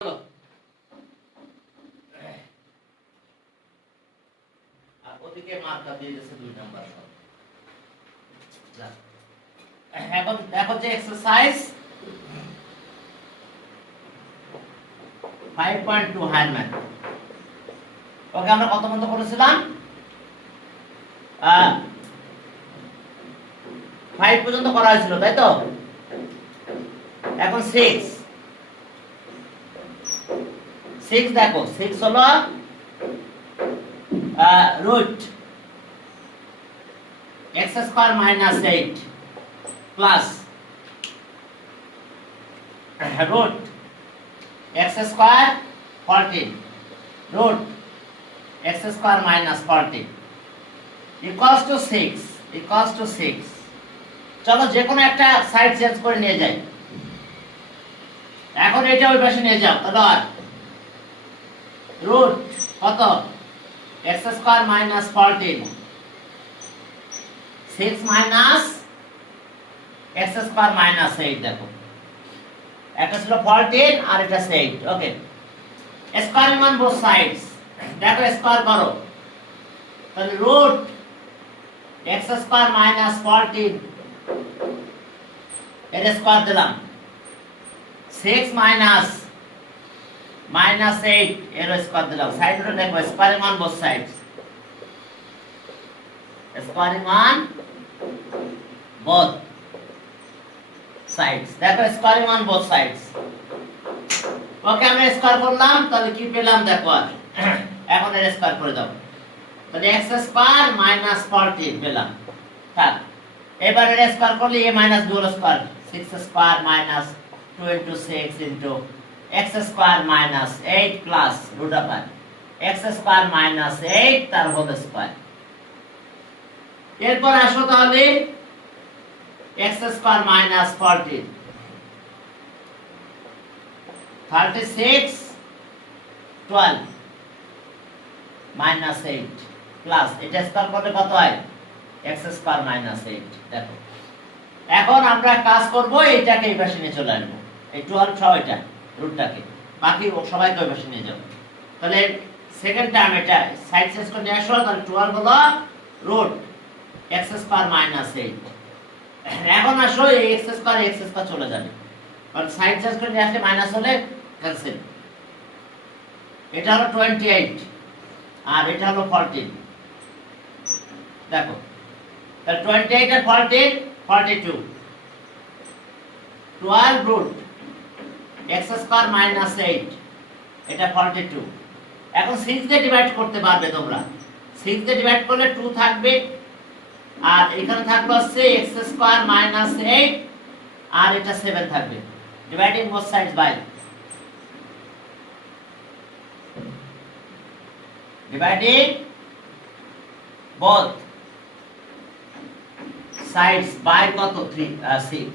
আর ওদিকে মার্কা দিয়ে দিয়েছে 2 নাম্বার সব। এখন দেখো যে এক্সারসাইজ 5.2 হাইনম্যান। ওকে আমরা কত পর্যন্ত করেছিলাম? 5 পর্যন্ত করা হয়েছিল, তাই তো? এখন 6 দেখো, 6 হলো root x square minus 8 plus root x square 14 root x square minus 14 equals to 6 চলো যে কোনো একটা সাইড চেঞ্জ করে নিয়ে যাই। এখন এটা ওই পাশে নিয়ে যাও, তাহলে রুট কত? x square minus 14 6 minus x square minus 8। দেখো একটা ছিল 14 আর এটা 8। ওকে, স্কয়ার মান বোথ সাইডস। দেখো স্কয়ার করো, তাহলে রুট x square minus 14 এর স্কয়ার দিলাম, 6 minus 8 এর স্কয়ার দিলাম। সাইড রুট দেখো, squaring on both sides, squaring on both sides. দেখো squaring on both sides. Okay, আমরা স্কয়ার করলাম, তাহলে কি পেলাম দেখো। আর এখন এর স্কয়ার করে দাও, তাহলে x স্কয়ার মাইনাস 14 পেলাম। থাক, এবার এর স্কয়ার করলে a minus 2 whole square, 6 square minus 2 into 6 into x square minus 8 plus root over x square minus 8 তার হোল স্কয়ার। এরপর আসো তাহলে x square minus 14 36 12 minus 8 plus এটা স্কয়ার করলে কত হয়? x square minus 8। দেখো এখন আমরা কাজ করব, এইটাকে এই পাশে নিয়ে চলে আসবো, এই 12 সহ এটা রুটটাকে, বাকি সবাইকে ওই পাশে নিয়ে যাব। তাহলে সেকেন্ড টার্ম এটা সাইড চেঞ্জ করে নিয়ে আসো, তাহলে 12 হলো রুট x স্কয়ার মাইনাস 8। এখন আসো এই x স্কয়ার চলে যাবে, কারণ সাইড চেঞ্জ করে নিয়ে আসলে মাইনাস হলে ক্যান্সেল। এটা হলো 28 আর এটা হলো 14। দেখো তাহলে 28 আর 14 42, 12 রুট x স্কয়ার মাইনাস 8 এটা 42। এখন 6 দিয়ে ডিভাইড করতে পারবে তোমরা, 6 দিয়ে ডিভাইড করলে 2 থাকবে, আর এখানে থাকবে হচ্ছে x স্কয়ার মাইনাস 8 আর এটা 7 থাকবে। Dividing both sides by, dividing both sides by কত? 6।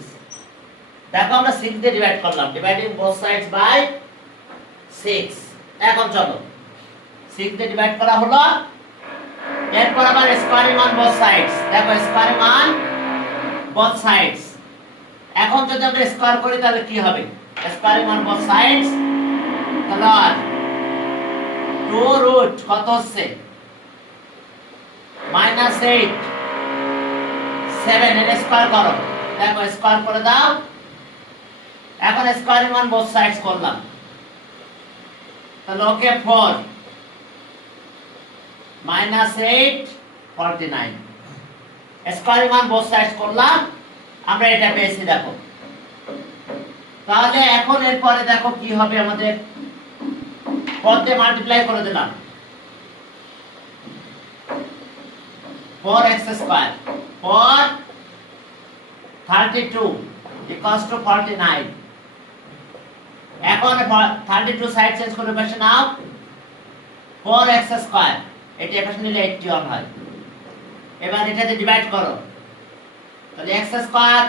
দেখো আমরা 6 দিয়ে ডিভাইড করলাম, ডিভাইডিং বোথ সাইডস বাই 6। এখন চলো 6 দিয়ে ডিভাইড করা হলো, এরপর আবার স্কয়ারিং অন বোথ সাইডস। দেখো স্কয়ারিং অন বোথ সাইডস। এখন যদি আমরা স্কয়ার করি তাহলে কি হবে? স্কয়ারিং অন বোথ সাইডস, তাহলে 2 রুট কত হচ্ছে? মাইনাস 8 7 এর স্কয়ার করো। দেখো স্কয়ার করে দাও। এখন স্কয়ারিং অন বোথ সাইডস করলাম, তাহলে ওকে 4 মাইনাস 8 49 স্কয়ারিং অন বোথ সাইডস করলাম, আমরা এটা পেয়েছি। দেখো তাহলে এখন এরপরে দেখো কি হবে, আমাদের 4 দিয়ে মাল্টিপ্লাই করে দিলাম, 4x স্কয়ার 4 32 equals to 49। এখন 32 সাইড চেঞ্জ করে পাশে নাও, 4x স্কয়ার এটা পাশে নিলে 81 হয়। এবার এটাতে ডিভাইড করো, তাহলে x স্কয়ার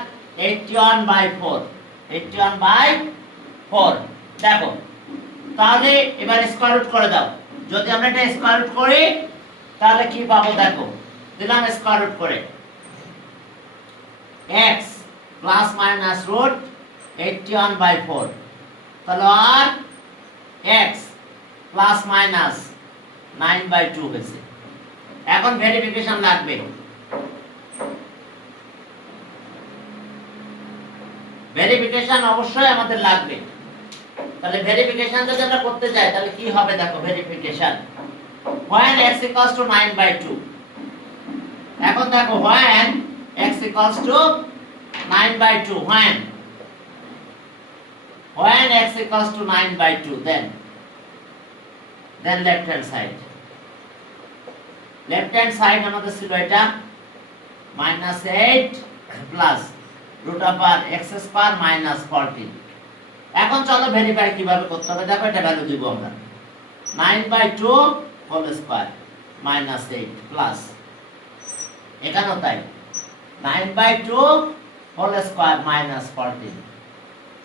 81/4 81/4। দেখো তাহলে এবার স্কয়ার রুট করে দাও। যদি আমরা এটা স্কয়ার রুট করি তাহলে কি পাবো? দেখো দিলাম স্কয়ার রুট করে, x প্লাস মাইনাস রুট 81/4, তাহলে আর x প্লাস মাইনাস 9/2 হয়েছে। এখন ভেরিফিকেশন লাগবে, ভেরিফিকেশন অবশ্যই আমাদের লাগবে। তাহলে ভেরিফিকেশন যদি আমরা করতে যাই তাহলে কি হবে দেখো, verification when x equals to 9/2। এখন দেখো when x equals to 9/2, when x equals to 9/2, then left hand side, left hand side আমাদের ছিল এটা -8 প্লাস √x² -14। এখন চলো ভেরিফাই কিভাবে করতে হবে দেখো, এটা ভ্যালু দিব আমরা 9/2 হোল স্কয়ার -8 প্লাস এখানেও তাই 9/2 হোল স্কয়ার -14।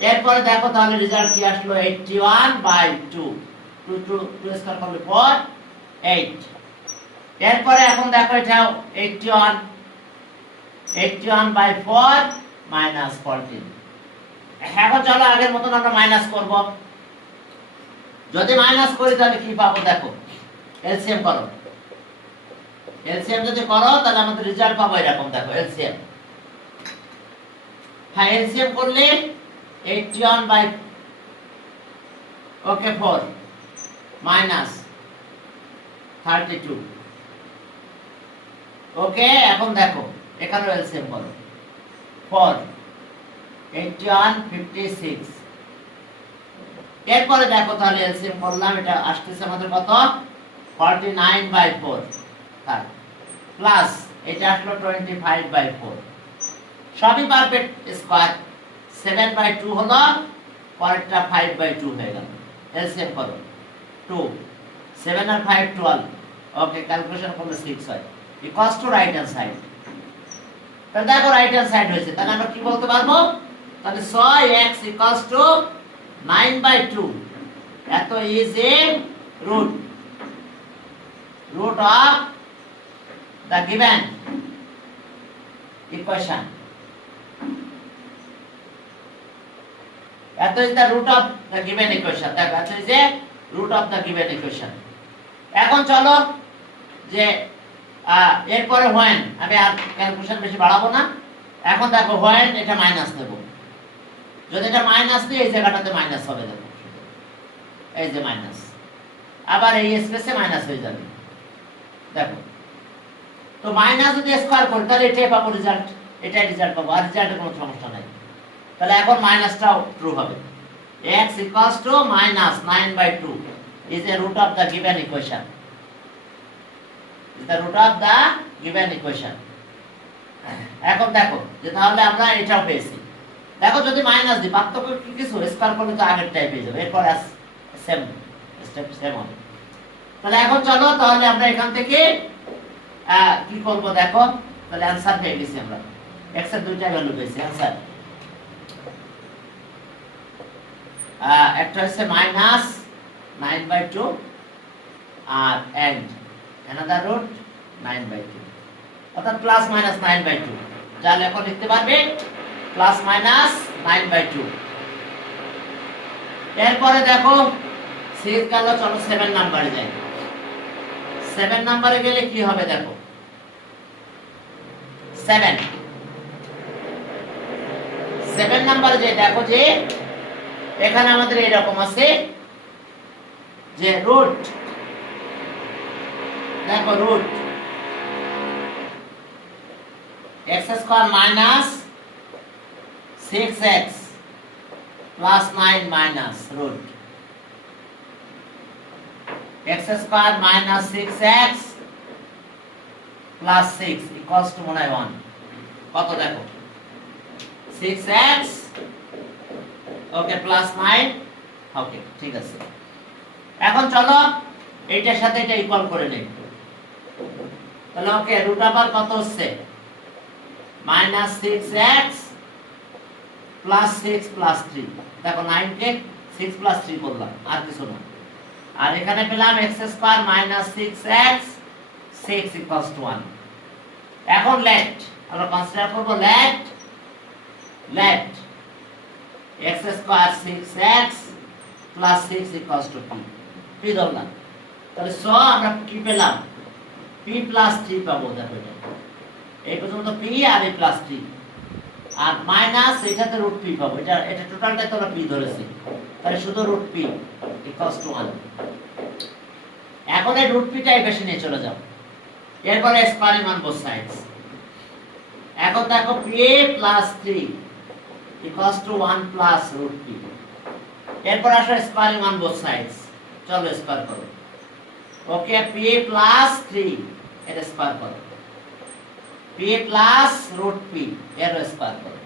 এরপরে দেখো তাহলে রেজাল্ট কি আসলো, 81/2, 2 স্কয়ার করলে 4 8। এরপরে এখন দেখো এটাও 81/4 -14। এখন চলো আগের মতন আমরা মাইনাস করব। যদি মাইনাস করি তাহলে কি পাবো দেখো, এলসিএম করো, এলসিএম যদি করো তাহলে আমাদের রেজাল্ট পাবো এরকম দেখো, এলসিএম। হ্যাঁ এলসিএম করলে 81/4 -32। ওকে এখন দেখো এখানেও এলসিএম করো, 4 81 56। এরপরে দেখো তাহলে এলসিএম করলাম, এটা আসতেছে আমাদের কত 49/4 প্লাস এটা আসলো 25/4, সবই পারফেক্ট স্কয়ার। 7/2 হলো, পরেরটা 5/2 হয়ে গেল। এলসিএম করো 2, 7 আর 5 12। ওকে ক্যালকুলেশন করলে 6 হয়, equals to right hand side. তাহলে দেখো রাইট হ্যান্ড সাইড হয়েছে, তাহলে আমরা কি বলতে পারবো, তাহলে 6x ইকুয়ালস টু 9/2, এত is a root of the given equation, এত is the root of the given equation। দেখো এত is a root of the given equation। এখন চলো যে এরপরে when, আমি আর ক্যালকুলেশন বেশি বাড়াবো না। এখন দেখো when এটা মাইনাস নেব, যদি এটা মাইনাস নিই এই জায়গাটাতে মাইনাস হবে, দেখো এই যে মাইনাস, আবার এই স্পেসে মাইনাস হয়ে যাবে দেখো। তো মাইনাস যদি স্কয়ার করি তাহলে এটাই পাবো রেজাল্ট, এটাই রেজাল্ট পাবো, আর রেজাল্টে কোনো সমস্যা নাই। তাহলে এখন মাইনাসটাও ট্রু হবে, x equals to -9/2 is a root of the given equation, is the root of the given equation। এখন দেখো যে তাহলে আমরা এটাও পেয়েছি। দেখো যদি মাইনাস দিই পার্থক্য কি কিছু, স্কয়ার করলে তো আগের টাইপ হয়ে যাবে, এরপর সেম স্টেপ সেম হবে। তাহলে এখন চলো তাহলে আমরা এখান থেকে কি করব দেখো, তাহলে आंसर পেয়ে গেছি আমরা, x এর দুইটা ভ্যালু পেয়েছি। आंसर একটা হচ্ছে -9/2 আর এন্ড another root 9/2, অর্থাৎ +-9/2। যা লেখো লিখতে পারবে +-9/2। এরপরে দেখো 6 গেল, চলো 7 নম্বরে যাই। 7 নম্বরে গেলে কি হবে দেখো, 7 নম্বরে যে দেখো যে এখানে আমাদের এরকম আছে যে রুট, দেখো root x² minus 6x plus 9 minus root x² minus 6x plus 6 equals to 1, কত দেখো 6x ওকে প্লাস 9। ওকে ঠিক আছে, এখন চলো এইটার সাথে এটা ইকুয়াল করে নেই। তাহলে ওকে রুট আবার কত হচ্ছে -6x প্লাস 6 প্লাস 3। দেখো 9 কে 6 প্লাস 3 করলাম, আর কিছু না। আর এখানে পেলাম x² minus 6x 6 equals to 1। এখন লেট আমরা কনসিডার করব, let x² 6x plus 6 equals to p. P ধরলাম, তাহলে স আমরা কি পেলাম? পি প্লাস 3 পাবো। দেখো এটা এই পর্যন্ত পি আর এই প্লাস 3 আর মাইনাস এটাতে রুট পি পাবো। এটা টোটালটা তো আমরা পি ধরেছি, তাহলে শুধু রুট পি ইকুয়ালস টু 1। এখন এই রুট পিটা এই পাশে নিয়ে চলে যাও, এরপরে স্কয়ারিং অন বোথ সাইডস। এখন দেখো p plus 3 equals to 1 plus root p. এরপর আসো স্কয়ারিং অন বোথ সাইডস, চলো স্কয়ার করো। ওকে, পি প্লাস 3 এর স্কয়ার করো, পি প্লাস রুট পি এর স্কয়ার করো।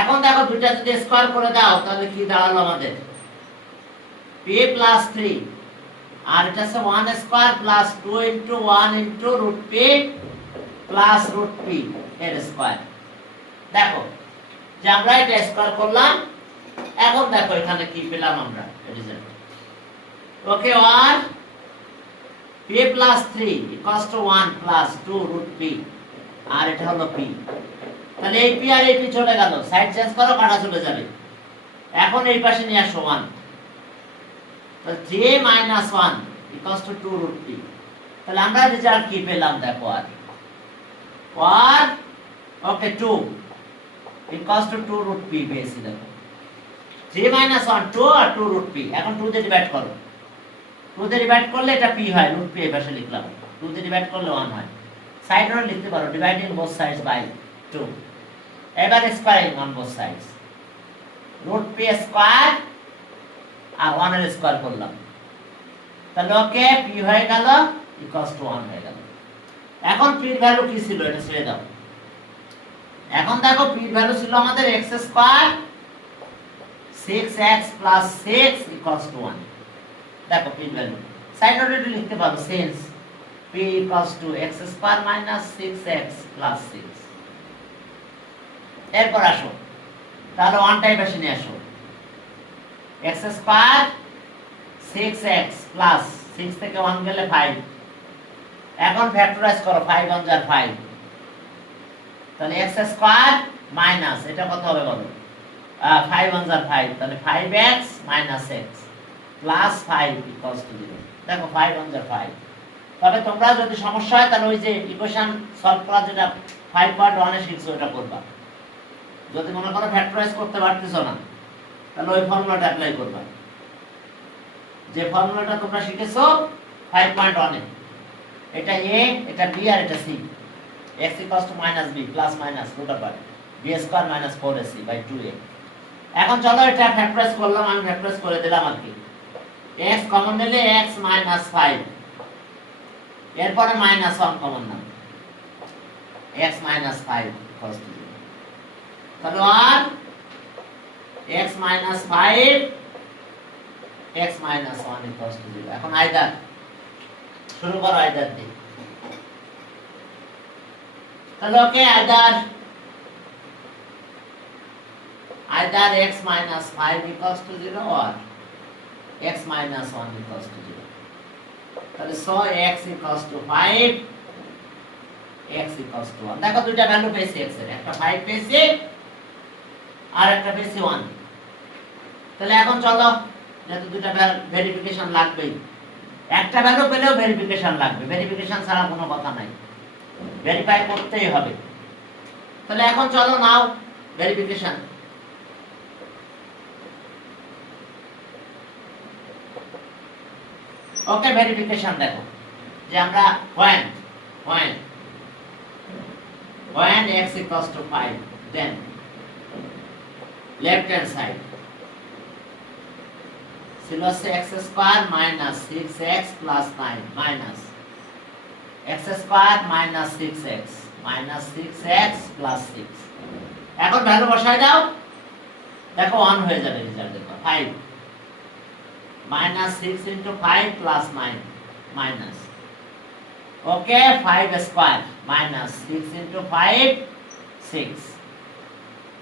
এখন দেখো দুইটা যদি স্কয়ার করে দাও তাহলে কি দাঁড়ালো আমাদের? পি প্লাস 3 আর এটা আছে 1 square plus 2 into 1 into root p plus root p এর স্কয়ার। দেখো যে আমরা এটা স্কয়ার করলাম। এখন দেখো এখানে কি পেলাম আমরা result. Okay, 1 P plus 3 equals to 1 plus 2 root P আর এটা হলো পি। তাহলে এই পি আর এই পি চলে গেল, সাইড চেঞ্জ করো, কাটা চলে যাবে। এখন এই পাশে নিয়ে আসো 1, তাহলে 3 minus 1 equals to 2 root p. তাহলে আমরা রেজাল্ট কি পেলাম? দেখো আর okay 2 equals to 2 root p পেয়েছি। দেখো 3 মাইনাস 1 2 আর 2 রুট পি। এখন 2 দিয়ে ডিভাইড করো, 2 দিয়ে ডিভাইড করলে এটা পি হয়, রুট পি এই পাশে লিখলাম। 2 দিয়ে ডিভাইড করলে 1 হয়, সাইড রো লিখতে পারো, ডিভাইডিং বোথ সাইডস বাই 2। এবার squaring on both sides, root P square আর 1 এর স্কয়ার করলাম। তাহলে ওকে পি হয়ে গেল ইকুয়ালস টু 1 হয়ে গেল। এখন পি এর ভ্যালু কি ছিল এটা ছেড়ে দাও। এখন দেখো পি এর ভ্যালু ছিল আমাদের x square 6x plus 6 equals to 1। দেখো পি এর ভ্যালু সাইড নোটে লিখতে পারো, since p equals to x square minus 6x plus 6। এরপর আসো, তাহলে 1 টাইপ আসে নিয়ে আসো, x স্কয়ার 6x প্লাস 6 থেকে 1 গেলে 5। এখন ফ্যাক্টরাইজ করো, 5 1 যা 5, তাহলে x স্কয়ার মাইনাস এটা কত হবে বলো? 5 1 যা 5, তাহলে 5x minus x plus 5 equals to 0। দেখো 5 1 যা 5। তবে তোমরা যদি সমস্যা হয় তাহলে ওই যে ইকুয়েশন সলভ করা যেটা 5.1 এ শিখছো ওটা করবা। যদি মনে করো ফ্যাক্টরাইজ করতে পারতেছো না তাহলে ওই ফর্মুলাটা অ্যাপ্লাই করবা, যে ফর্মুলাটা তোমরা শিখেছো 5.1 এ। এটা a, এটা b আর এটা c। x = -b plus minus root over b square - 4ac by 2a। এখন চলো এটা ফ্যাক্টরাইজ করলাম, আমি ফ্যাক্টরাইজ করে দিলাম আর কি। x কমন নিলে x - 5, এরপরে -1 কমন নাও, x - 5 = 0। তাহলে আর x - 5 x - 1 = 0। এখন আইদার শুরু করো, আইদার দিয়ে। তাহলে ওকে আইদার x - 5 = 0 or x - 1 = 0। তাহলে সো x = 5 x = 1। দেখো দুইটা ভ্যালু পেয়েছি x এর, একটা 5 পেয়েছি আর একটা পেয়েছি 1। তাহলে এখন চলো, যেহেতু দুইটা ভেরিফিকেশন লাগবেই, একটা ভ্যালু পেলেও ভেরিফিকেশন লাগবে, ভেরিফিকেশন ছাড়া কোনো কথা নাই, ভেরিফাই করতেই হবে। তাহলে এখন চলো নাও ভেরিফিকেশন। ওকে, ভেরিফিকেশন দেখো যে আমরা when x = 5 then left hand side ছিল x square minus 6x plus 9 minus x square minus 6x minus 6x plus 6। এখন ভ্যালু বসাই দাও, দেখো 1 হয়ে যাবে রেজাল্ট। দেখো 5 - 6 * 5 প্লাস 9 মাইনাস ওকে 5 স্কয়ার মাইনাস 6 * 5 6।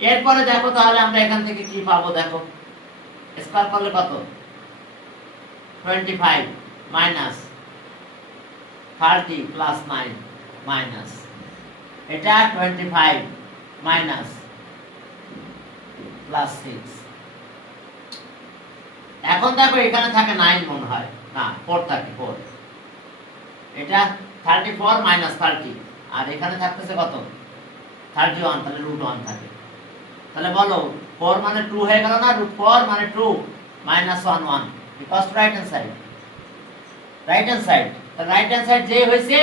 এরপরে দেখো তাহলে আমরা এখান থেকে কি পাবো? দেখো স্কয়ার করলে কত? 25 মাইনাস 30 প্লাস 9 মাইনাস এটা 25 মাইনাস প্লাস 6 এখন দেখো এখানে থাকে 9 মনে হয়, না 4 থাকে 4, এটা 34 মাইনাস 30, আর এখানে থাকতেছে কত 31, তাহলে √1 থাকে। তাহলে বলো 4 মানে 2 হয়ে গেল না, √4 মানে 2 minus 1 1 equals two right hand side. Right hand side, তাহলে রাইট হ্যান্ড সাইড যে হয়েছে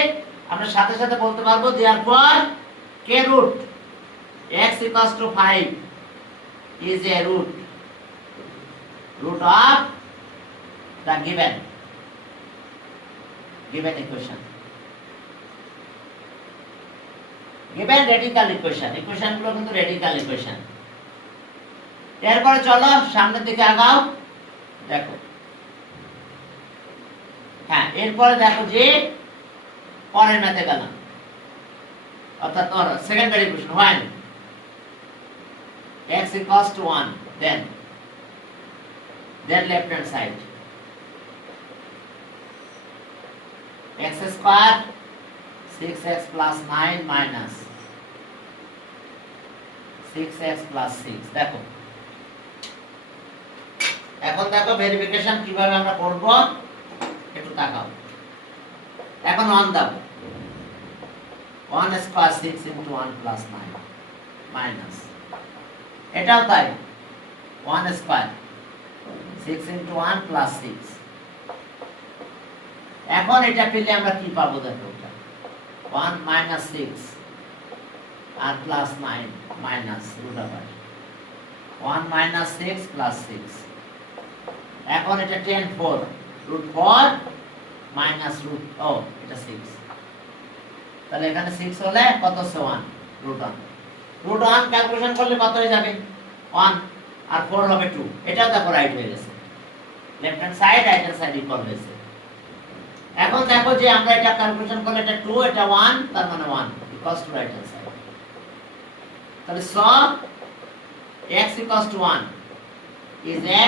আমরা সাথে সাথে বলতে পারবো therefore k root x equals to 5 is a root of the given equation, given radical equation গুলো কিন্তু radical equation। এরপরে চলো সামনের দিকে আগাও, দেখো হ্যাঁ এরপরে দেখো যে পরের ম্যাথে গেলাম, অর্থাৎ secondary equation when x equals to 1 then left hand side x square 6x plus 9 minus 6x plus 6। দেখো এখন দেখো ভেরিফিকেশন কিভাবে আমরা করব একটু তাকাও। এখন 1 দাও, 1 স্কয়ার 6 into 1 plus 9 minus, এটাও তাই 1 স্কয়ার 6 into 1 plus 6। এখন এটা পেলে আমরা কি পাবো দেখো, 1 minus 6 আর plus 9 minus √1 minus 6 plus 6। এখন এটা 10 4 √4 minus এটা 6, তাহলে এখানে 6 হলে কত হচ্ছে 1 √1 ক্যালকুলেশন করলে কত হয়ে যাবে 1 আর 4 হবে 2। এটাও দেখো রাইট হয়ে গেছে, left hand side right hand side equal হয়েছে। এখন দেখো যে আমরা এটা ক্যালকুলেশন করলে এটা 2 এটা 1, তার মানে 1 equals two right hand side. তাহলে so x equals to 1 is a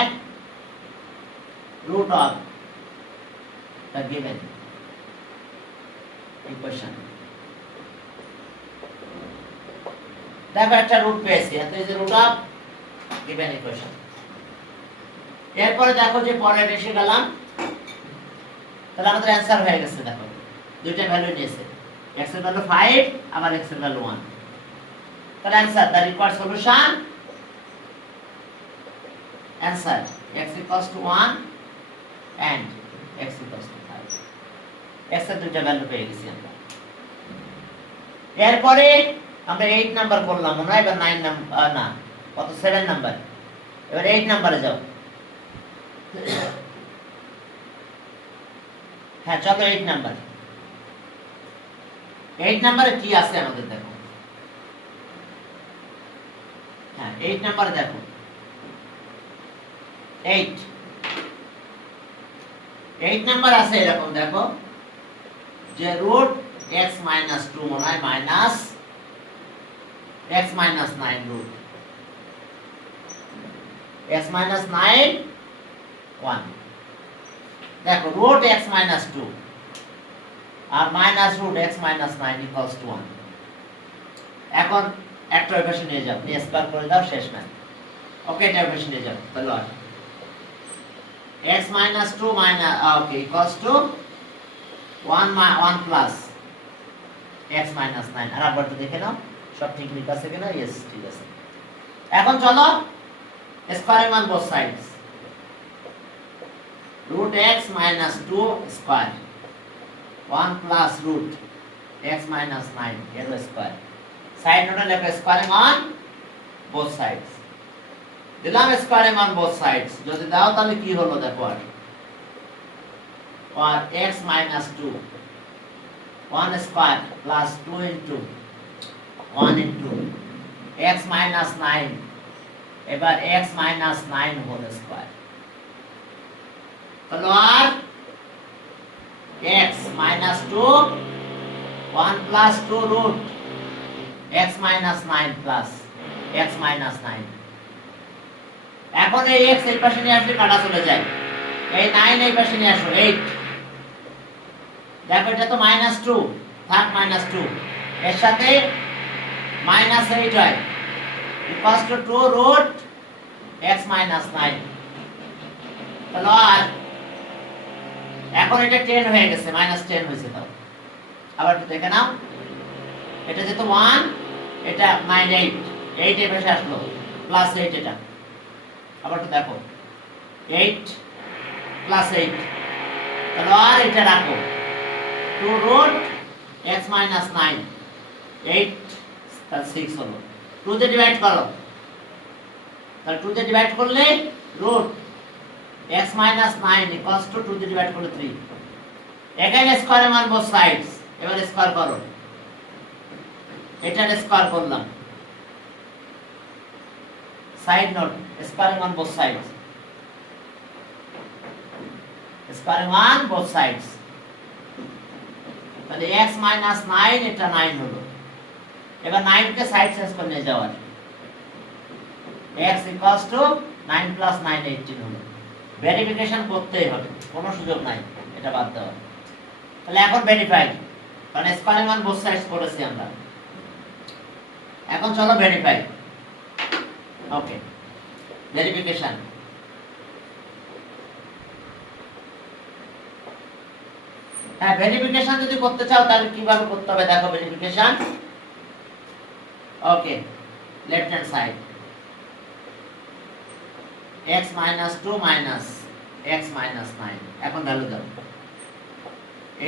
root of the given equation। দেখো একটা রুট পেয়েছি, এত এই যে রুট অফ গিভেন ইকুয়েশন। এরপরে দেখো যে পরে এসে গেলাম, তাহলে আমাদের অ্যানসার হয়ে গেছে। দেখো দুইটা ভ্যালু নিয়েছে, x এর ভ্যালু 5 আবার x এর ভ্যালু 1। তাহলে answer the required solution answer x equals to 1 and x equals to 5। x এর দুইটা ভ্যালু পেয়ে গেছি আমরা। এরপরে আমরা 8 নাম্বার করলাম মনে হয়, এবার 9 নাম্বার না কত 7 নাম্বার, এবার 8 নাম্বারে যাও। হ্যাঁ চলো 8 নাম্বার। 8 নাম্বারে কি আছে আমাদের দেখো, হ্যাঁ 8 নাম্বারে দেখো 8 নাম্বার আছে এরকম, দেখো যে রুট x minus 2 মনে হয় minus x minus 9 root x minus 9 1। দেখো root x minus 2 আর minus root x minus 9 equals to 1। এখন একটা ইকুয়েশন নিয়ে যাও, নিয়ে স্কয়ার করে দাও, শেষ ম্যাথ। ওকে এটা ইকুয়েশন নিয়ে যাও, তাহলে x minus 2 minus okay equals to 1 plus x minus 9। আর একবার তো দেখে নাও সব ঠিক আছে কিনা, यस ঠিক আছে। এখন চলো squaring on both sides, root x minus 2 square 1 plus root x minus 9 এর স্কয়ার। সাইড নোটে লেখো স্কয়ারিং অন বোথ সাইডস। দিলাম স্কয়ারিং অন বোথ সাইডস, যদি দাও তাহলে কি হলো দেখো, আর x minus 2 1 square plus 2 into 1 into x minus 9, এবার x minus 9 whole square। তাহলে আর x minus 2 1 plus 2 root x minus 9 plus x minus 9। এখন এই x এই পাশে নিয়ে আসলে কাটা চলে যায়, এই 9 এই পাশে নিয়ে আসো 8। দেখো এটা তো -2 থাক -2, এর সাথে -8 হয় equals to 2 root x minus 9। তাহলে আর এখন এটা 10 হয়ে গেছে, -10 হয়েছে। তাও আবার একটু দেখে নাও, এটা যেহেতু 1, এটা -8, 8 এর পাশে আসলো +8, এটা আবার একটু দেখো 8 + 8, তাহলে আর এটা রাখো 2 root x - 9, 8 তাহলে 6 হলো। 2 দিয়ে ডিভাইড করো, তাহলে 2 দিয়ে ডিভাইড করলে root x - 9 equals to 2 দিয়ে ডিভাইড করলে 3। এখানে স্কয়ার মান বোথ সাইডস, এবার স্কয়ার করো, এটা স্কয়ার করলাম, সাইড নোট স্কয়ার মান বোথ সাইডস, স্কয়ার মান বোথ সাইডস, তাহলে x - 9 এটা 9 হলো। এবার 9 কে সাইড চেঞ্জ করে নিয়ে যাও, x equals to 9 + 9 18 হলো। ভেরিফিকেশন করতেই হবে, কোনো সুযোগ নাই এটা বাদ দেওয়ার। তাহলে এখন ভেরিফাই, কারণ স্কয়ার মান বোথ সাইডস করেছি আমরা। এখন চলো ভেরিফাই। ওকে, ভেরিফিকেশন। হ্যাঁ, ভেরিফিকেশন যদি করতে চাও তাহলে কিভাবে করতে হবে দেখো। ভেরিফিকেশন, ওকে, left hand side x - 2 - x - 9, এখন ভ্যালু দাও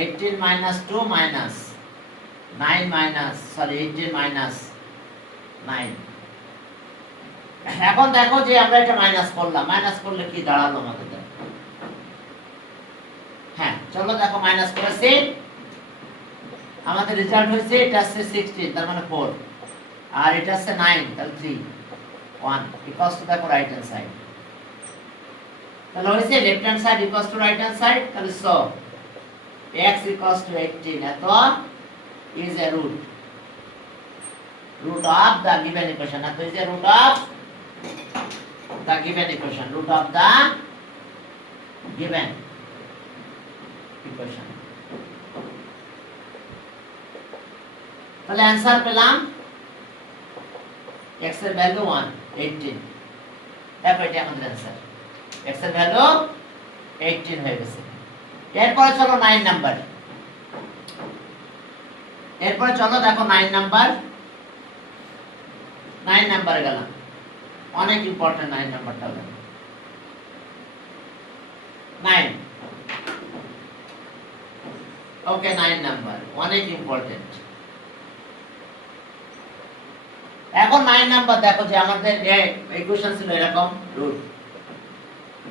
18 - 2 - 18 - 9। এখন দেখো যে আমরা এটা মাইনাস করলাম, মাইনাস করলে কি দাঁড়ালো আমাদের দেখো। হ্যাঁ চলো দেখো, মাইনাস করেছি, আমাদের রেজাল্ট হয়েছে এটা আছে 16, তার মানে 4, আর এটা আছে 9, তাহলে 3 1 ইকুয়ালস টু দেখো রাইট হ্যান্ড সাইড। তাহলে হয়েছে left hand side equals to right hand side. তাহলে সো x equals to 18, এত is a root of the given equation, এত is a root of the given equation, root of the given equation। তাহলে answer পেলাম x এর value 1 18, দেখো এটা আমাদের answer, x এর ভ্যালু 18 হয়ে গেছে। এরপরে চলো 9 নাম্বার, এরপরে চলো দেখো 9 নাম্বার, 9 নাম্বারে গেলাম, অনেক ইম্পর্টেন্ট 9 নাম্বারটা হলো 9। ওকে, 9 নাম্বার অনেক ইম্পর্টেন্ট। এখন 9 নাম্বার দেখো যে আমাদের ইকুয়েশন ছিল এরকম, root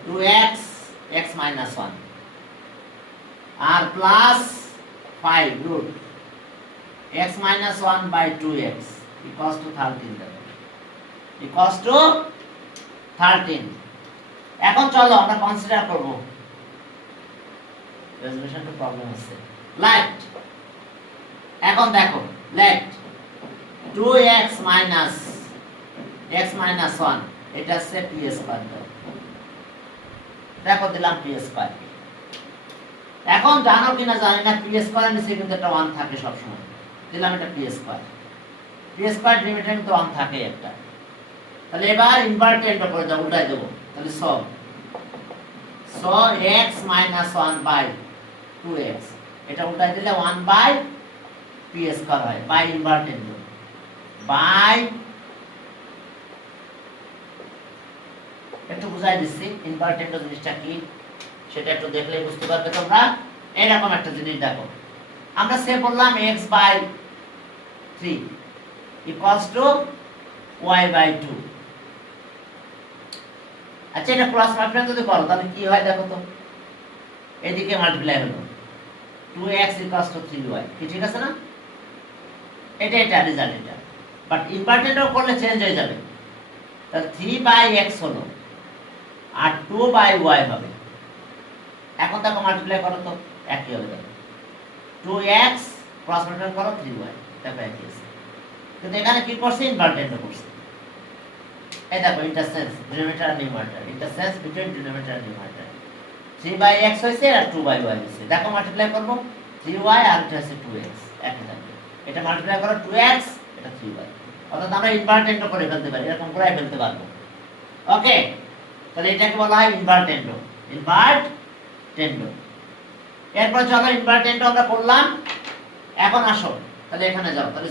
2x x - 1 R plus 5 root x - 1/2x equals to 13, equals to 13। এখন চলো আমরা কনসিডার করব, রেজোলিউশনটা প্রবলেম আছে। লেট, এখন দেখো লেট 2x - x - 1 এটা আছে p স্কয়ার, দেখো দিলাম p স্কয়ার। এখন জানো কিনা জানি না, p স্কয়ার নিচে কিন্তু একটা 1 থাকে সব সময়, দিলাম এটা p স্কয়ার, p স্কয়ার ডিমিটার কিন্তু 1 থাকে একটা। তাহলে এবার ইনভার্টেন্ট করে দাও, উল্টাই দেব, তাহলে সো x - 1/2x, এটা উল্টাই দিলে 1/p স্কয়ার হয়, বাই ইনভার্টেন্ট বাই, একটু বুঝাই দিচ্ছি ইনভার্টেন্ট জিনিসটা কি সেটা একটু দেখলে বুঝতে পারবে তোমরা। এরকম একটা জিনিস দেখো, আমরা সে বললাম x/3 equals to y/2। আচ্ছা, এটা ক্রস মাল্টিপ্লাই যদি করো তাহলে কি হয় দেখো তো, এদিকে মাল্টিপ্লাই হলো 2x equals to 3y, কি ঠিক আছে না? এটা রেজাল্ট এটা, বাট ইনভার্টেন্টও করলে চেঞ্জ হয়ে যাবে। তাহলে 3/x হলো আর 2/y হবে। এখন দেখো মাল্টিপ্লাই করো তো একই হবে, দেখো 2x ক্রস মাল্টিপ্লাই করো 3y, দেখো একই আছে। কিন্তু এখানে কি করছে, ইনভার্টেন্ট করছে। এই দেখো ইন্টারসেন্স ডিনোমিনেটর আর নিউমারেটর, ইন্টারসেন্স বিটুইন ডিনোমিনেটর আর নিউমারেটর, 3/x হইছে আর 2/y হইছে। দেখো মাল্টিপ্লাই করব 3y আর এটা হচ্ছে 2x, একই থাকবে। এটা মাল্টিপ্লাই করো 2x, এটা 3y, অর্থাৎ আমরা ইনভার্টেন্ট করে ফেলতে পারি, এরকম করে ফেলতে পারবো। ওকে, তাহলে এটাকে বলা হয় ইনভার্টেন্ট। Invert Tendo. এরপর চলো ইনভার্ট টেন্ডো আমরা করলাম। এখন আসো তাহলে এখানে যাও, তাহলে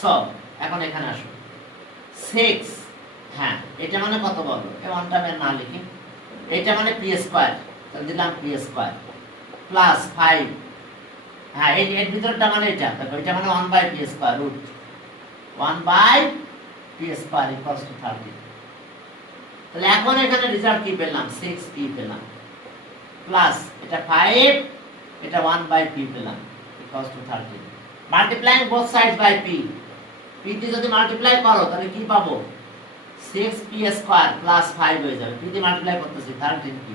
সব এখন এখানে আসো 6, হ্যাঁ এটা মানে কত বলো, এই ওয়ান টার্মের না লিখি, এটা মানে পি স্কয়ার, তাহলে দিলাম পি স্কয়ার প্লাস 5, হ্যাঁ এর ভিতরটা মানে এটা, দেখো এটা মানে 1 by p square root 1 by p square equals to 30। তাহলে এখন এখানে রেজাল্ট কি পেলাম, 6 পি পেলাম প্লাস এটা 5, এটা 1 বাই পি পেলাম equals to 30, multiplying both sides by p. P দিয়ে যদি মাল্টিপ্লাই করো তাহলে কি পাবো, 6 পি স্কয়ার প্লাস 5 হয়ে যাবে, পি দিয়ে মাল্টিপ্লাই করতেছি 13 P,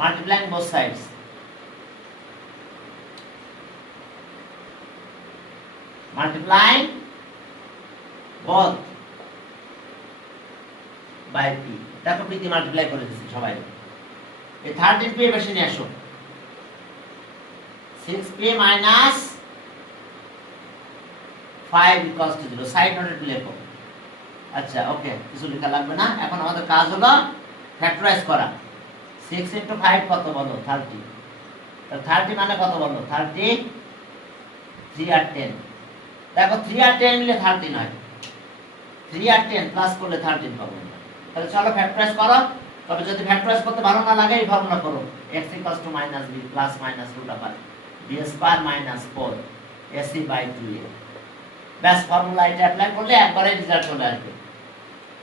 multiplying both sides, multiplying both by p, দেখো p দিয়ে মাল্টিপ্লাই করে দিছি সবাই, এই 13p এর বেশি নিয়ে আসো, 6p minus 5 equals to 0, side নোটে লেখো। আচ্ছা ওকে, কিছু লেখা লাগবে না। এখন আমাদের কাজ হলো ফ্যাক্টরাইজ করা। 6 into 5 কত বলো, 30, তাহলে 30 মানে কত বলো, 30 3 আর 10, দেখো 3 আর 10 মিলে 13 হয়, 3 আর 10 প্লাস করলে 13 পাবো। তাহলে চলো ফ্যাক্টরাইজ করো। তবে যদি ফ্যাক্টরাইজ করতে ভালো না লাগে এই ফর্মুলা করো, x = -b plus minus root over b square minus 4 ac by 2a, ব্যাস ফর্মুলা এটা অ্যাপ্লাই করলে একবারে রেজাল্ট চলে আসবে।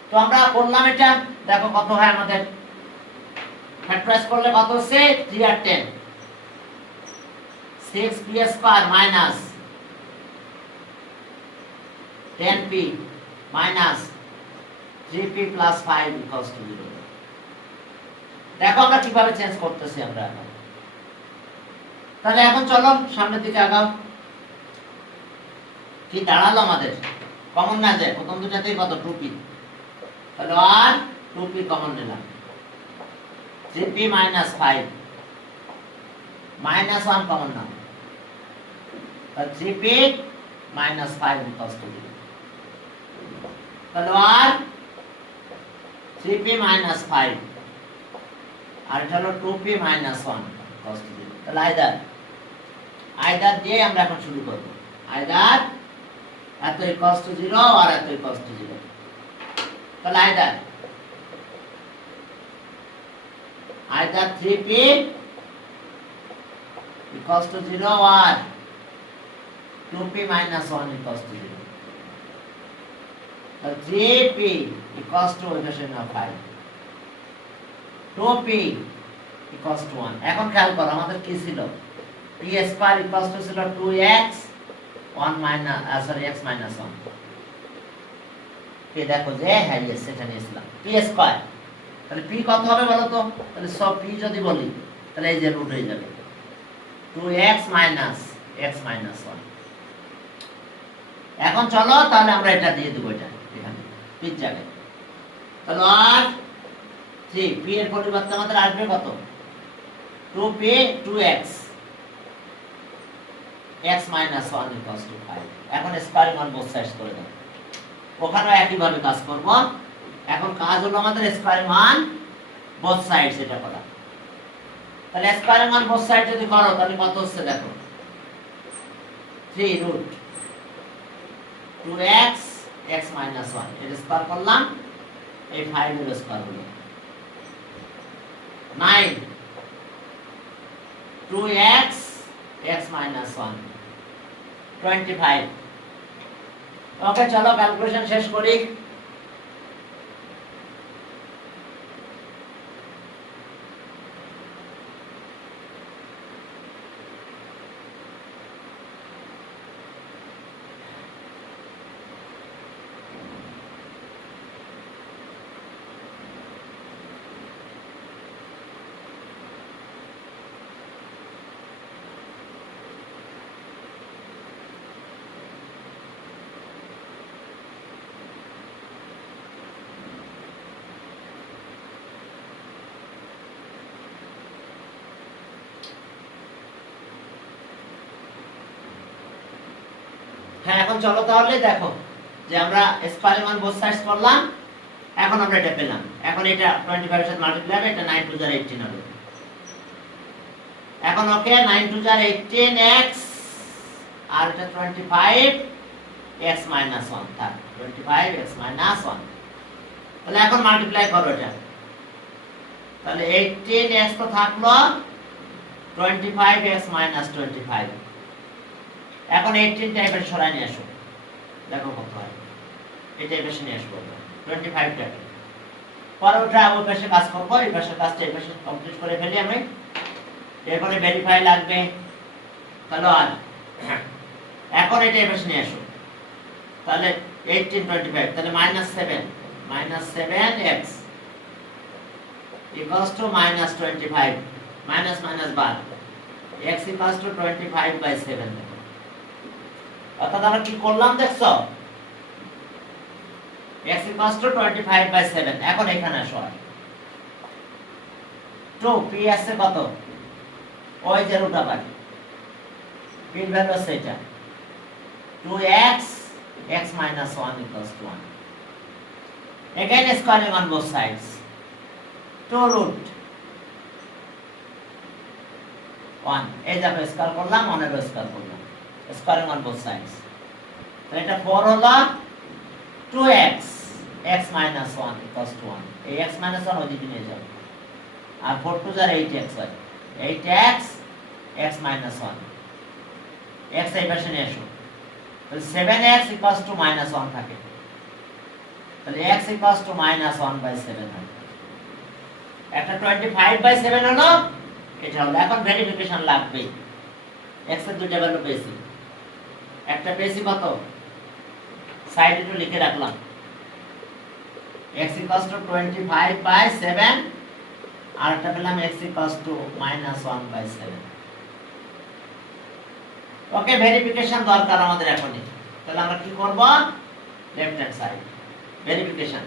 তো আমরা করলাম এটা, দেখো কত হয় আমাদের, ফ্যাক্টরাইজ করলে কত হচ্ছে, 3 আর 10 6p square minus 10p minus 3p plus 5 equals to 0। দেখো আমরা কিভাবে চেঞ্জ করতেছি আমরা এখন। তাহলে এখন চলো সামনের দিকে আগাও। কি দাঁড়ালো আমাদের, কমন না যায়, প্রথম দুটাতেই কত 2p, তাহলে আর 2p কমন নিলাম, 3p minus 5 minus 1 কমন নাও, তাহলে 3p minus 5 equals to 0। তাহলে আর 3p minus 5 আর এটা হলো 2p minus 1 cos 0। তাহলে আইদার দিয়ে আমরা এখন শুরু করব, আইদার এত cos 0 আর এত cos 0। তাহলে either 3p cos 0 R 2p minus 1 equals to 0। 3p equals to 5, 2p equals to 1। এখন খেয়াল করো আমাদের কি ছিল, p স্কয়ার equals to ছিল 2x 1 minus x minus 1, কে দেখো যে হ্যাঁ yes সেটা নিয়েছিলাম p স্কয়ার। তাহলে p কত হবে বলো তো, তাহলে সব p যদি বলি তাহলে এই যে রুট হয়ে যাবে 2x minus x minus 1। এখন চলো তাহলে আমরা এটা দিয়ে দেব, এটা এখানে p এর জায়গায়, তাহলে আর 3 p এর পরিবর্তে আমাদের আসবে কত, 2p 2x x minus 1 equals to 5। এখন স্কয়ারিং অন বোথ সাইডস করে দাও, ওখানেও একই ভাবে কাজ করব। এখন কাজ হলো আমাদের স্কয়ারিং অন বোথ সাইডস এটা করা। তাহলে স্কয়ারিং অন বোথ সাইড যদি করো তাহলে কত হচ্ছে দেখো, 3 রুট 2x x minus 1 এর স্কয়ার করলাম, এই 5 এর স্কয়ার হলো 9 2x x minus 1 25। ওকে চলো ক্যালকুলেশন শেষ করি। হ্যাঁ এখন চলো তাহলে দেখো যে আমরা স্কয়ারিং অন বোথ সাইডস করলাম, এখন আমরা এটা পেলাম এখন এটা 25 এর সাথে মাল্টিপ্লাই হবে, এটা 9 টু যার 18 হবে। এখন ওকে 9 টু যার 18x আর এটা 25x minus 1 থাক, 25x minus 1। তাহলে এখন মাল্টিপ্লাই করো এটা, তাহলে 18x তো থাকলো, 25x minus 25। এখন 18 টা এবার সরাই নিয়ে আসো, দেখো কত হয়। এটা এবার নিয়ে আসবো 25 টাকে, পরে ওটা ওই পাশে কাজ করবো, এই পাশে কাজটা এই পাশে কমপ্লিট করে ফেলি আমি। এরপরে ভেরিফাই লাগবে, তাহলে আর এখন এটা এবার নিয়ে আসো, তাহলে 18 25, তাহলে -7x equals to -25, minus minus bar, x equals to 25/7। অর্থাৎ আমরা কি করলাম দেখছো, x equals to 25/7। এখন এখানে আসো, 2 p আছে কত, ওই যে রুট আবার p এর ভ্যালু আছে এটা 2x x minus 1 equals to 1। Again squaring on both sides, 2 root 1, এই দেখো স্কয়ার করলাম, 1 এর স্কয়ার করলাম, squaring on both sides। তো এটা 4 হলো 2x x minus 1 equals to 1, এই x minus 1 ওইদিকে নিয়ে যাবে, আর 4 টু যার 8x হয়, 8x x minus 1, x এই পাশে নিয়ে আসো, তাহলে 7x equals to -1 থাকে, তাহলে x equals to -1/7 হয়। একটা 25/7 হলো, এটা হলো। এখন ভেরিফিকেশন লাগবে, x এর দুইটা ভ্যালু পেয়েছি, একটা পেয়েছি কত, সাইডে একটু লিখে রাখলাম, x equals to 25/7, আর একটা পেলাম x equals to -1/7। Okay, verification দরকার আমাদের এখনই, তাহলে আমরা কি করব, left hand side verification.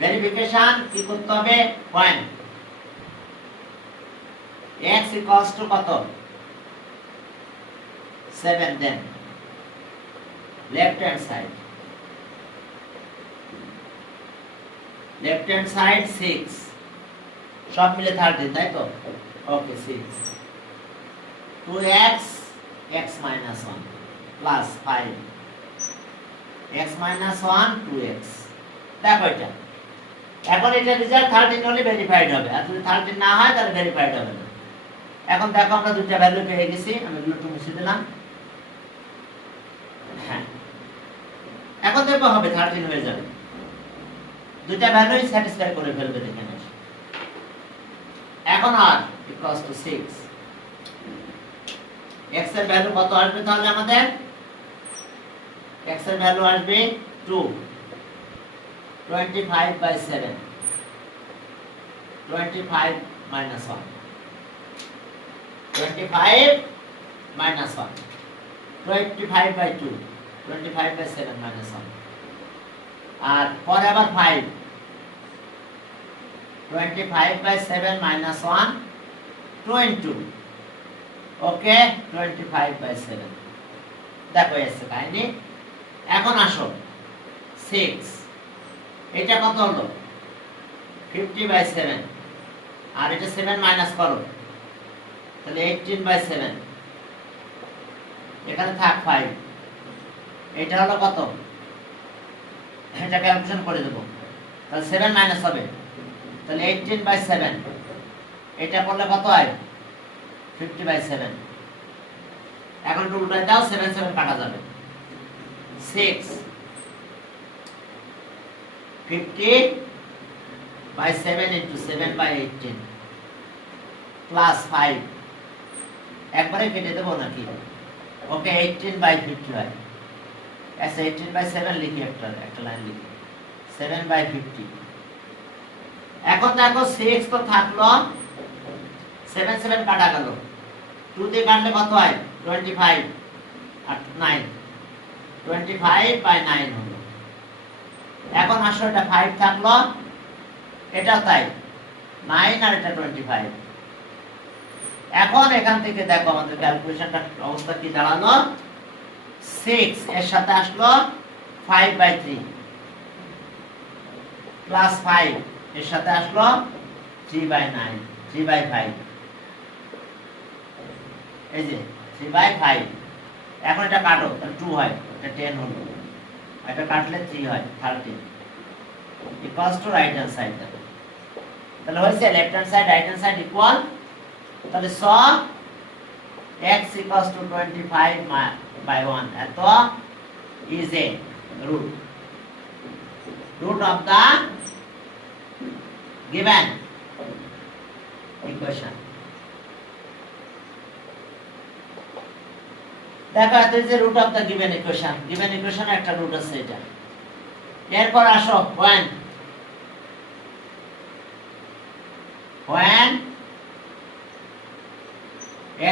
Verification কি করতে হবে, পয়েন্ট x equals to কত, 7, then left hand side, left hand side 6, সব মিলে 13, তাই তো, ওকে 6, 2x x minus 1 plus 5 x minus 1 2x। দেখো এটা, এখন এটা রেজাল্ট 13 হলে ভেরিফাইড হবে, আর যদি 13 না হয় তাহলে ভেরিফাইড হবে না। এখন দেখো আমরা দুটো ভ্যালু পেয়ে গেছি, আমি এগুলো একটু মুছে দিলাম, হ্যাঁ এখন দেখো হবে 13 হয়ে যাবে, দুটো ভ্যালুই স্যাটিসফাই করে ফেলবে, দেখেন এখন আর ইকুয়ালস টু 6, x এর ভ্যালু কত আসবে, তাহলে আমাদের x এর ভ্যালু আসবে 2, 25/7, 25 minus 1, 25 minus 1, 25/2, 25/7 minus 1, আর পরে আবার 5, 25/7 minus 1, 22, ওকে 25/7। দেখো এসে কাহিনী। এখন আসো 6, এটা কত হলো 50/7, আর এটা 7 মাইনাস করো, তাহলে 18/7, এখানে থাক 5, এটা হলো কত, এটা ক্যালকুলেশন করে দেব, তাহলে 7 মাইনাস হবে, তাহলে 18/7, এটা করলে কত হয় 50/7। এখন একটু উল্টায় দাও, 7 7 কাটা যাবে, 6 50/7 into 7/18 plus 5, একবারে কেটে দেবো নাকি, ওকে 18/50 হয়, আচ্ছা 18/7 লিখি, একটা লাইন লিখি, 7/50। এখন দেখো 6 তো থাকলো, 7 7 কাটা গেল, 2 দিয়ে কাটলে কত হয় 25 আর 9, 25/9 হলো। এখন আসলে এটা 5 থাকলো, এটাও তাই 9 আর এটা 25। এখন এখান থেকে দেখো আমাদের ক্যালকুলেশনটা অবস্থা কি দাঁড়ালো, 6 এর সাথে আসলো 5/3 প্লাস 5 এর সাথে আসলো 3/9 3/5 এই যে 3/5 এখন এটা কাটো তাহলে 2 হয় এটা 10 হলো এটা কাটলে 3 হয় 13 equals to right hand side তাহলে হইছে left hand side right hand side equal তাহলে স x equals to 25/1 এত is a root of the given equation দেখো এত is a root of the given equation একটা রুট আছে এটা এরপর আসো when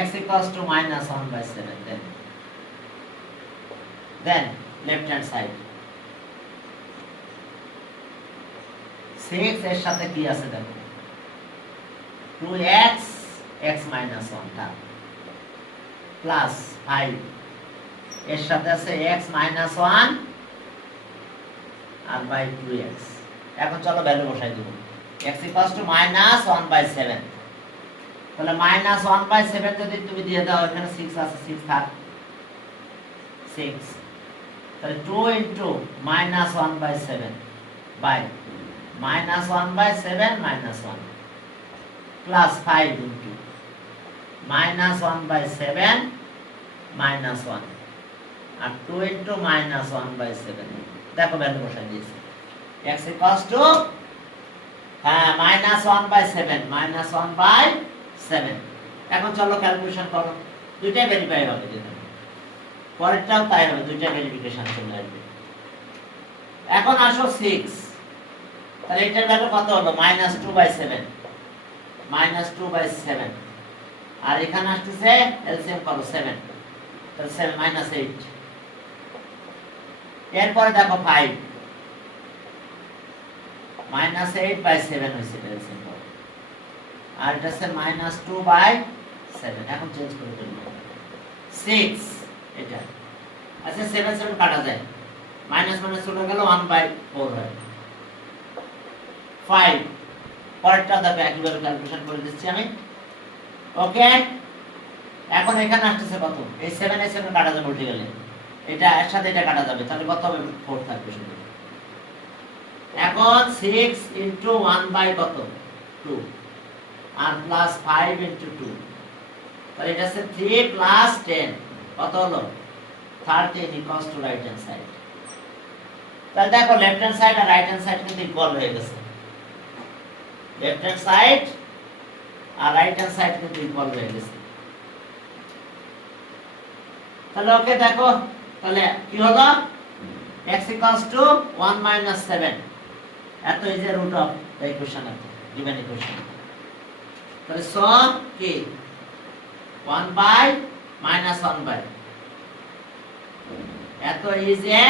x equals to -1/7 then left hand side 6 এর সাথে কি আছে দেখো 2x x - 1 টা প্লাস 5 এর সাথে আছে x - 1 আর বাই 2x এখন চলো ভ্যালু বসাই দেব x equals to -1/7 তাহলে -1/7 যদি তুমি দিয়ে দাও এখানে 6 আছে 6 থাক 6 তাহলে 2 into -1/7 by -1/7 -1 plus 5 into -1/7 -1 R 2 into -1/7 দেখো ভ্যালু বসাই দিয়েছি x equals to -1/7 -1/7 এখন চলো ক্যালকুলেশন করো দুইটাই ভেরিফাই হবে যেটা পরেরটাও তাই হবে দুইটা ভেরিফিকেশন চলে আসবে এখন আসো 6 তাহলে এটার ভ্যালু কত হলো -2/7 -2/7 আর এখানে আসছে এলসিএম করো 7 তাহলে 7 -8 এরপরে দেখো 5 -8/7 হইছে এলসিএম করো আর এটা হচ্ছে -2/7 এখন চেঞ্জ করে ফেলবো 6 এটা আচ্ছা 7 7 কাটা যায় মাইনাস মাইনাস চলে গেল 1/4 হয় 5 পরেরটা দেখো একইভাবে ক্যালকুলেশন করে দিচ্ছি আমি ওকে এখন এখানে আসছে কত এই 7 এর 7 কাটা যাবে উঠে গেলে এটা এর সাথে এটা কাটা যাবে তাহলে কত হবে 4 থাকবে শুধু এখন 6 into 1 by কত 2 আর প্লাস 5 into 2 তাহলে এটা হচ্ছে 3 plus 10 কত হলো 13 equals to right hand side তাহলে দেখো লেফট হ্যান্ড সাইড আর রাইট হ্যান্ড সাইড কিন্তু ইকুয়াল হয়ে গেছে লেফট হ্যান্ড সাইড আর রাইট হ্যান্ড সাইড কিন্তু ইকুয়াল হয়ে গেছে তাহলে ওকে দেখো তাহলে কি হলো x equals to 1 minus 7 এত is the root of the equation given equation তাহলে so কি 1 by minus 1 by এত is a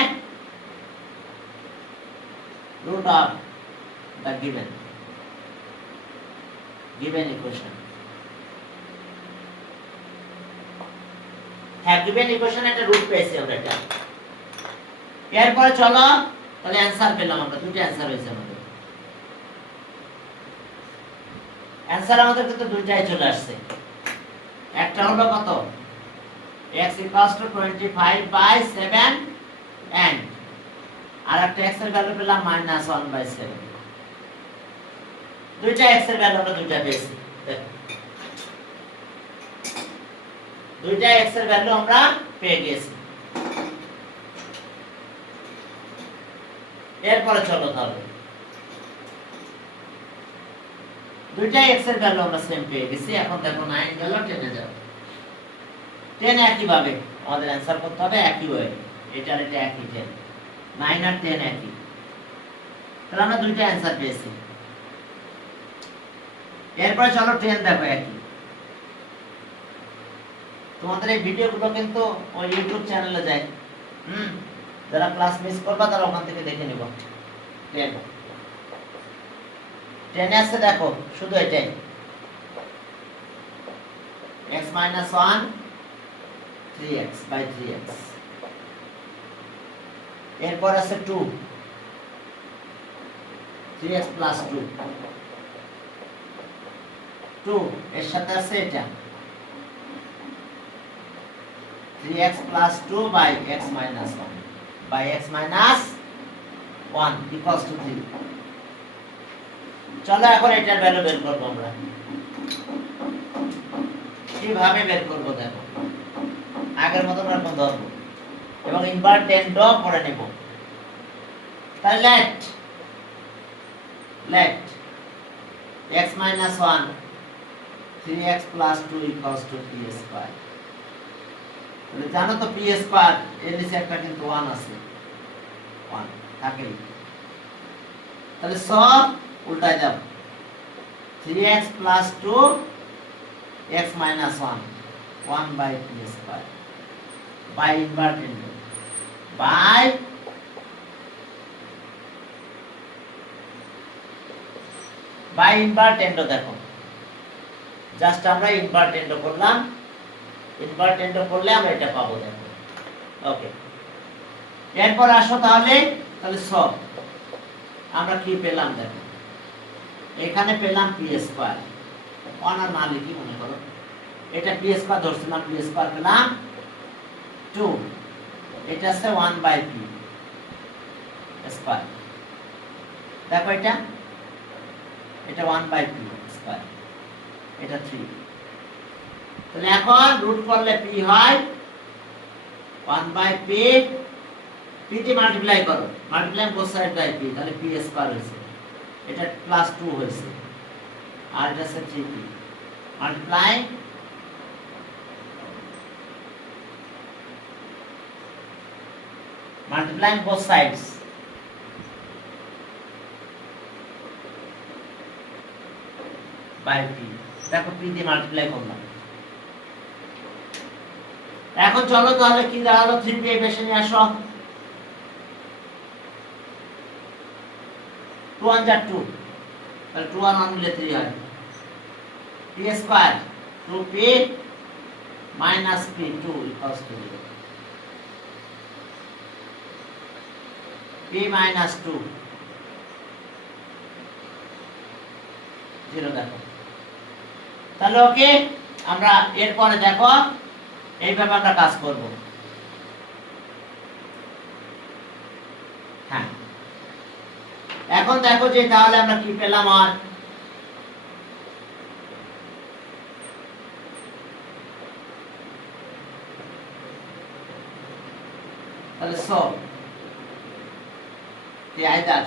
root of the given equation হ্যাঁ given equation একটা রুট পেয়েছি আমরা এটা এরপর চলো তাহলে অ্যানসার পেলাম আমরা দুটো অ্যানসার হয়েছে আমাদের অ্যানসার আমাদের কিন্তু দুইটাই চলে আসছে একটা হলো কত x equals to 25/7 and আর একটা x এর ভ্যালু পেলাম -1/7 দুইটা x এর ভ্যালু আমরা দুইটা পেয়েছি দুইটা x এর ভ্যালু আমরা পেয়ে গেছি এরপরে চলো তাহলে দুইটা x এর ভ্যালু আমরা সেম পেয়ে গেছি এখন দেখো 9 গেল 10 এ যাও 10 একই ভাবে আমাদের অ্যানসার করতে হবে একই ওয়ে এটার এটা একই 10 9 আর 10 একই তাহলে আমরা দুইটা অ্যানসার পেয়েছি এরপরে চলো 10 দেখো একই তোমাদের এই ভিডিওগুলো কিন্তু ওই ইউটিউব চ্যানেলে যায় যারা ক্লাস মিস করবা তারা ওখান থেকে দেখে নিব 10 আছে দেখো শুধু এটাই x - 1 3x by 3x এরপর আছে 2 3x প্লাস 2 2 এর সাথে আছে এটা 3x plus 2 by x minus 1 by x minus 1 equals to 3। চলো এখন এটার ভ্যালু বের করব আমরা। কিভাবে বের করব দেখো, আগের মতো এরকম ধরব এবং ইনভার্টেন্ড করে নেব। তাহলে let x minus 1 3x plus 2 equals to p square। তাহলে জানো তো p স্কয়ার এর নিচে একটা কিন্তু 1 আছে, 1 থাকেই। তাহলে সব উল্টায় দাও, 3x plus 2 x minus 1 1 by p square by inverted by ইনভার্টেন্ড। দেখো জাস্ট আমরা ইনভার্টেন্ড করলাম, ইনভার্টেন্ড করলে আমরা এটা পাবো। দেখো ওকে, এরপর আসো তাহলে সব আমরা কি পেলাম দেখো, এখানে পেলাম পি স্কয়ার, অনার না লিখি মনে করো, এটা পি স্কয়ার ধরছিলাম, পি স্কয়ার পেলাম 2, এটা আছে 1 বাই পি স্কয়ার। দেখো এটা 1 বাই পি স্কয়ার, এটা 3। তাহলে এখন রুট করলে পি হয় 1 বাই পি, পি তে মাল্টিপ্লাই করো, multiply both side by p, তাহলে পি স্কয়ার হইছে, এটা প্লাস 2 হইছে, আর এটা আছে 3p multiply both sides by p। দেখো p দিয়ে মাল্টিপ্লাই করলাম। এখন চলো তাহলে কি দাঁড়ালো, 3p এই পাশে নিয়ে আসো, 2 1 যা 2, তাহলে 2 1 1 মিলে 3 হয়, p square 2p minus p 2 equals to 0, p minus 2 0। দেখো তাহলে ওকে, আমরা এরপরে দেখো এইভাবে আমরা কাজ করব। হ্যাঁ, এখন দেখো যে তাহলে আমরা কি পেলাম, আর তাহলে সো কি either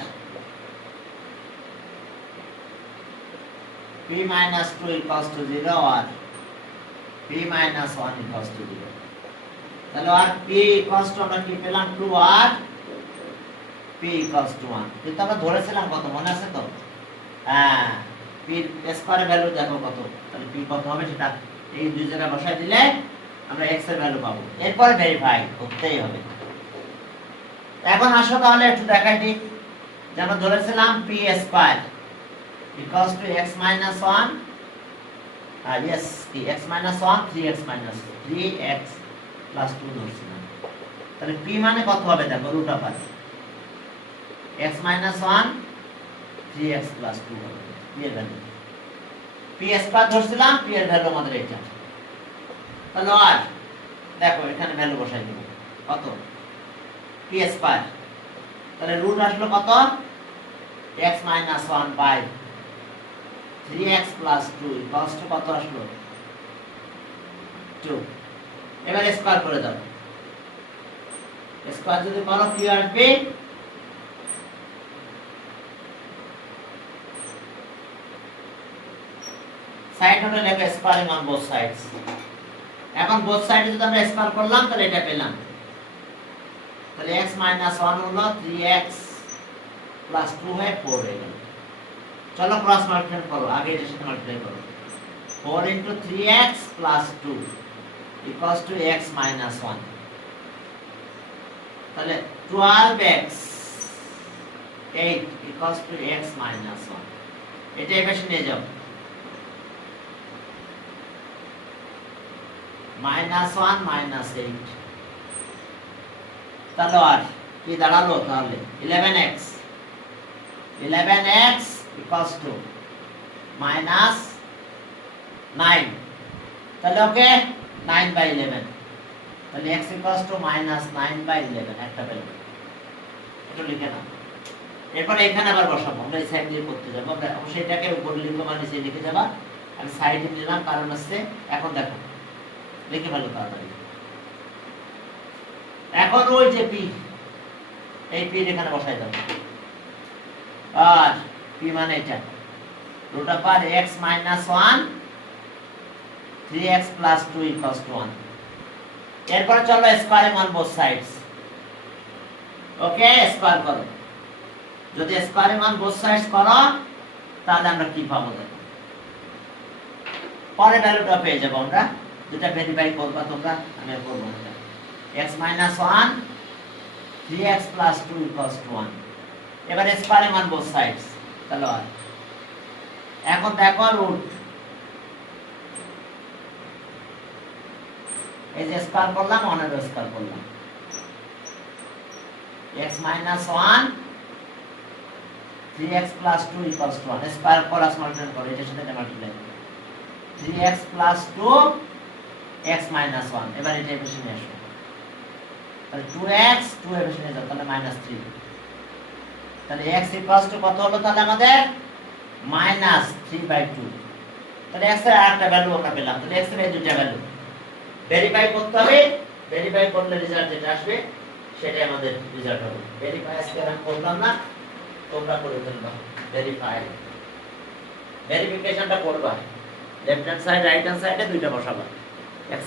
p minus 2 equals to 0 or p minus 1 equals to 0। তাহলে আর p equals to আমরা কি পেলাম 2 আর p equals to 1, কিন্তু আমরা ধরেছিলাম কত মনে আছে তো? হ্যাঁ, p স্কয়ারের ভ্যালু দেখো কত, তাহলে p কত হবে সেটা এই দুই জায়গায় বসাই দিলে আমরা x এর ভ্যালু পাবো। এরপর ভেরিফাই করতেই হবে। এখন আসো তাহলে একটু দেখাই দিই, যে আমরা ধরেছিলাম p square equals to x minus 1, yes, x minus 1 3x minus 3x plus 2 ধরছিলাম। তাহলে p মানে কত হবে দেখো, root over x minus 1 3x plus 2 হবে p এর ভ্যালু, p স্কয়ার ধরছিলাম, p এর ভ্যালু আমাদের এটা। তাহলে আর দেখো এখানে ভ্যালু বসাই দেব, কত p স্কয়ার, তাহলে রুট আসলো কত x minus 1 বাই 3x plus 2 equals to কত আসলো 2। এবার স্কয়ার করে দাও, স্কয়ার যদি করো কি আসবে, সাইড নোটে লেখো স্কয়ারিং অন বোথ সাইডস। এখন বোথ সাইডে যদি আমরা স্কয়ার করলাম তাহলে এটা পেলাম, তাহলে x minus 1 হলো 3x plus 2 হয়ে 4 হয়ে গেল। চলো ক্রস মাল্টিপ্লাই করো, আগে এর সাথে মাল্টিপ্লাই করো, 4 into 3x plus 2 equals to x minus 1, তাহলে 12x 8 equals to x minus 1। এটা এই পাশে নিয়ে যাও, minus 1 minus 8, তাহলে আর কি দাঁড়ালো তাহলে 11x 11x equals to minus 9 তাহলে ওকে 9/11 তাহলে x equals to minus 9/11 একটা পেলাম এটা লিখে নাও এরপর এখানে আবার বসাবো আমরা এই সাইড দিয়ে করতে যাব আমরা অবশ্যই এটাকে উপরে লিখবো মানে নিচে লিখে যাবা আমি সাইডে নিলাম কারণ হচ্ছে এখন দেখো লিখে ফেলো তাড়াতাড়ি এখন ওই যে p এই p এখানে বসাই দাও আর p মানে এটা root over x minus 1 3x plus 2 equals to 1 এরপর চলো squaring on both sides okay square করো যদি স্কয়ারিং অন বোথ সাইডস করো তাহলে আমরা কি পাবো দেখো পরে ভ্যালুটা পেয়ে যাব আমরা যেটা ভেরিফাই করবা তোমরা আমি করব না x minus 1 3x plus 2 equals to 1 এবার স্কয়ারিং অন বোথ সাইডস চলো এখন দেখো রুট এই যে স্কয়ার করলাম অনেক স্কয়ার করলাম x minus 1 3x plus 2 equals to 1 square plus multiply করো এটার সাথে multiply 3x plus 2 x minus 1 এবার এটা এভাবে নিয়ে আসো তাহলে 2x 2 এভাবে নিয়ে যাও তাহলে -3 তাহলে x equals to কত হলো তাহলে আমাদের -3/2 তাহলে x এর আরেকটা ভ্যালু আমরা পেলাম তাহলে x এর এই দুটো ভ্যালু ভেরিফাই করতে হবে ভেরিফাই করলে রেজাল্ট যেটা আসবে সেটাই আমাদের রেজাল্ট হবে ভেরিফাই আজকে আমি করলাম না তোমরা করে ফেলবা ভেরিফাই ভেরিফিকেশনটা করবা left hand side right hand সাইডে দুইটা বসাবা এক